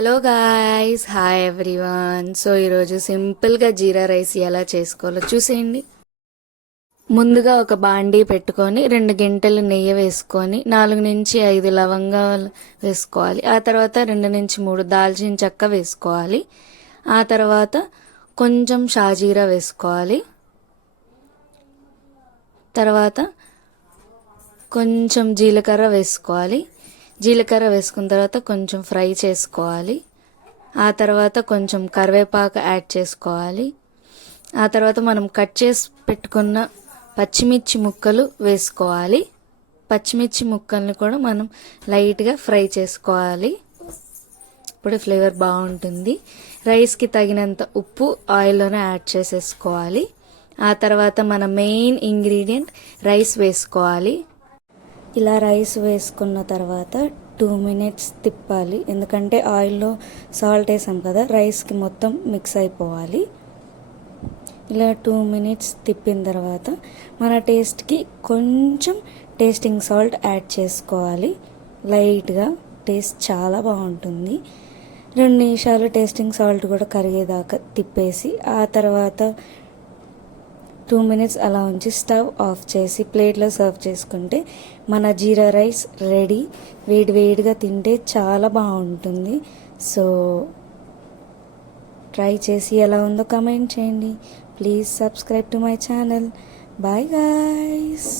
Hello guys, hi everyone. So ఈరోజు సింపుల్గా జీరా rice ఎలా చేసుకోవాలో చూసేయండి. ముందుగా ఒక బాండీ పెట్టుకొని 2 గంటలు నెయ్యి వేసుకొని 4 నుంచి 5 లవంగాలు వేసుకోవాలి. ఆ తర్వాత 2 నుంచి 3 దాల్చిన చెక్క వేసుకోవాలి. ఆ తర్వాత కొంచెం షాజీరా వేసుకోవాలి. తర్వాత కొంచెం జీలకర్ర వేసుకోవాలి. జీలకర్ర వేసుకున్న తర్వాత కొంచెం ఫ్రై చేసుకోవాలి. ఆ తర్వాత కొంచెం కరివేపాకు యాడ్ చేసుకోవాలి. ఆ తర్వాత మనం కట్ చేసి పెట్టుకున్న పచ్చిమిర్చి ముక్కలు వేసుకోవాలి. పచ్చిమిర్చి ముక్కల్ని కూడా మనం లైట్గా ఫ్రై చేసుకోవాలి. ఇప్పుడు ఫ్లేవర్ బాగుంటుంది. రైస్కి తగినంత ఉప్పు ఆయిల్లోనే యాడ్ చేసేసుకోవాలి. ఆ తర్వాత మన మెయిన్ ఇంగ్రీడియంట్ రైస్ వేసుకోవాలి. ఇలా రైస్ వేసుకున్న తర్వాత 2 మినిట్స్ తిప్పాలి. ఎందుకంటే ఆయిల్లో సాల్ట్ వేసాం కదా, రైస్కి మొత్తం మిక్స్ అయిపోవాలి. ఇలా 2 మినిట్స్ తిప్పిన తర్వాత మన టేస్ట్కి కొంచెం టేస్టింగ్ సాల్ట్ యాడ్ చేసుకోవాలి. లైట్గా టేస్ట్ చాలా బాగుంటుంది. 2 నిమిషాలు టేస్టింగ్ సాల్ట్ కూడా కరిగేదాకా తిప్పేసి ఆ తర్వాత 2 మినిట్స్ అలా ఉంచి స్టవ్ ఆఫ్ చేసి ప్లేట్లో సర్వ్ చేసుకుంటే మన జీరా రైస్ రెడీ. వేడివేడిగా తింటే చాలా బాగుంటుంది. సో ట్రై చేసి ఎలా ఉందో కామెంట్ చేయండి. Please subscribe to my channel. Bye guys.